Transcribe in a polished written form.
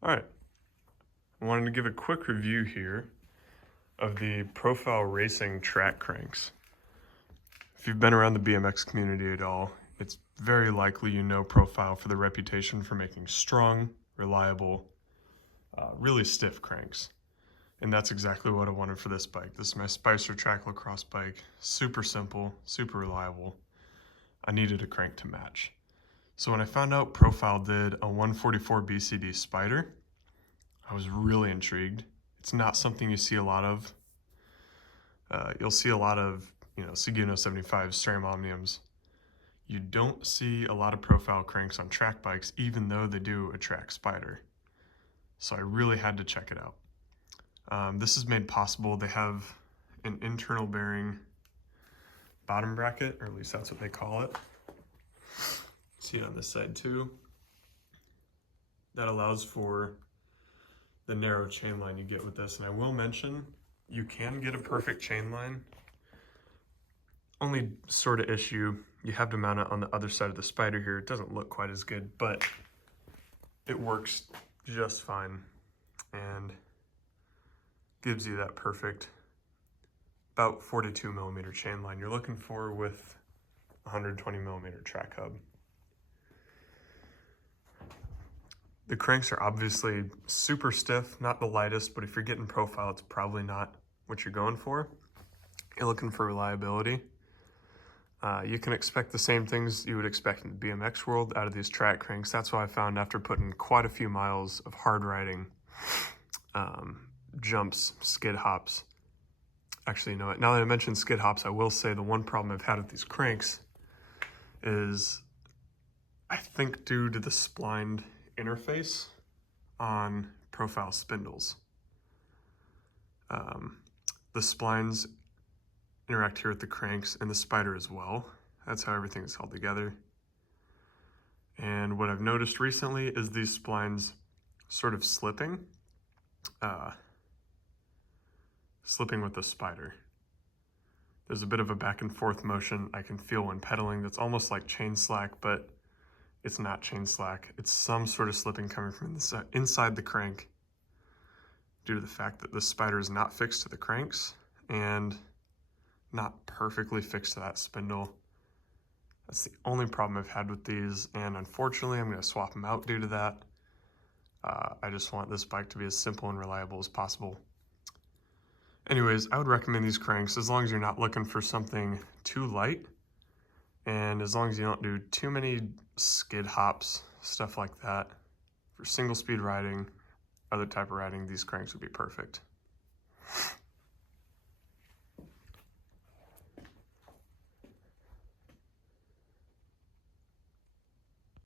All right, I wanted to give a quick review here of the Profile Racing track cranks. If you've been around the BMX community at all, it's very likely you know Profile for the reputation for making strong, reliable, really stiff cranks. And that's exactly what I wanted for this bike. This is my Spicer track lacrosse bike. Super simple, super reliable. I needed a crank to match. So when I found out Profile did a 144 BCD Spider, I was really intrigued. It's not something you see a lot of. You'll see a lot of, Seguno 75s, SRAM Omniums. You don't see a lot of Profile cranks on track bikes, even though they do a track Spider. So I really had to check it out. This is made possible. They have an internal bearing bottom bracket, or at least that's what they call it. See it on this side too. That allows for the narrow chain line you get with this. And I will mention, you can get a perfect chain line. Only sort of issue, you have to mount it on the other side of the Spider here. It doesn't look quite as good, but it works just fine and gives you that perfect about 42 millimeter chain line you're looking for with 120 millimeter track hub. The cranks are obviously super stiff, not the lightest, but if you're getting Profile, it's probably not what you're going for. You're looking for reliability. You can expect the same things you would expect in the BMX world out of these track cranks. That's what I found after putting quite a few miles of hard riding, jumps, skid hops. Actually, you know what? Now that I mentioned skid hops, I will say the one problem I've had with these cranks is, I think due to the splined interface on Profile spindles. The splines interact here with the cranks and the Spider as well. That's how everything is held together. And what I've noticed recently is these splines sort of slipping with the Spider. There's a bit of a back and forth motion I can feel when pedaling that's almost like chain slack, but it's not chain slack. It's some sort of slipping coming from inside the crank due to the fact that the Spider is not fixed to the cranks and not perfectly fixed to that spindle. That's the only problem I've had with these, and unfortunately I'm going to swap them out due to that. I just want this bike to be as simple and reliable as possible. Anyways, I would recommend these cranks as long as you're not looking for something too light, and as long as you don't do too many skid hops, stuff like that. For single speed riding, other type of riding, these cranks would be perfect.